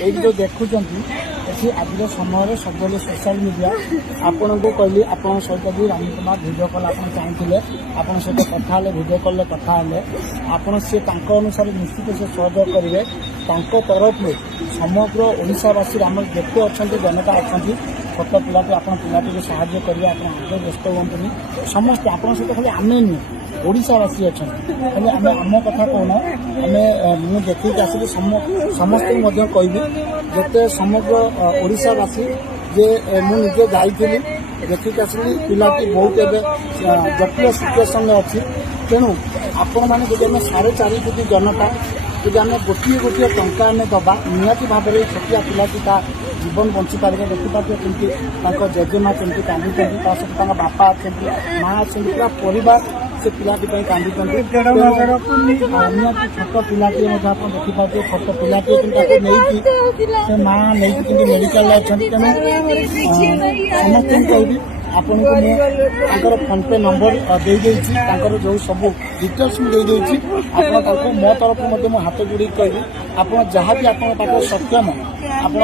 ये जो देखुं आज समय सब सोशल मीडिया आपन को कहली आप सहित भी रामकुमार भिडियो कल आप चाहते आप सहित कथा भिडियो कल कथा आप सी अनुसार निश्चित से सहयोग करेंगे तरफ समग्र ओडावासी आम जिते अच्छा जनता अच्छा छोट पिलाटी आप पिलाटी साहाଯ୍य करेंगे आप आगे व्यस्त हूँ समस्ते आप सहित खाली आम नुह ओडावासी अच्छा खाली आम आम कथा कहना आम मुझे देखिए आसिक समस्त कहबी जिते समग्र ओडावासी जे मुझे जाइली देखिक आसली पिलाटी बहुत जटिल सिचुएसन अच्छी तेणु आपण मैंने जब आम 4.5 कोटी जनता जब आम गोटे गोटे टंका आम दबा निहाती भाव में छोटिया पिलाटी जीवन बंची पारे देखिपारे कमी जेजेमा कमी कांदी सहित बापा अच्छा माँ अच्छा पूरा परिवार से पिलाटी कांदी निहाती छोट पिलाटी आप देखिपारे छोट पिलाटी नहीं माँ नहीं मेडिकल अच्छा तेणु समस्त कहबी आपन को फोन पे नंबर दे जो सब डिटेल्स मुझे आप मो तरफ मो हाथ जोड़ी कहबी आप जहाँ भी आप सक्षम आप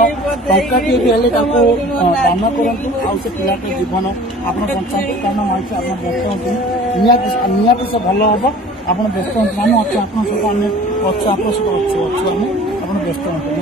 टंका टे भी दान करूँ आउ से पिला जीवन आप पंचायत काम मानते आप व्यस्त हूँ निहाती से भल हम आप व्यस्त हूँ आम अच्छे आप सहित आम अच्छे आप सहित अच्छे आप व्यस्त हूँ।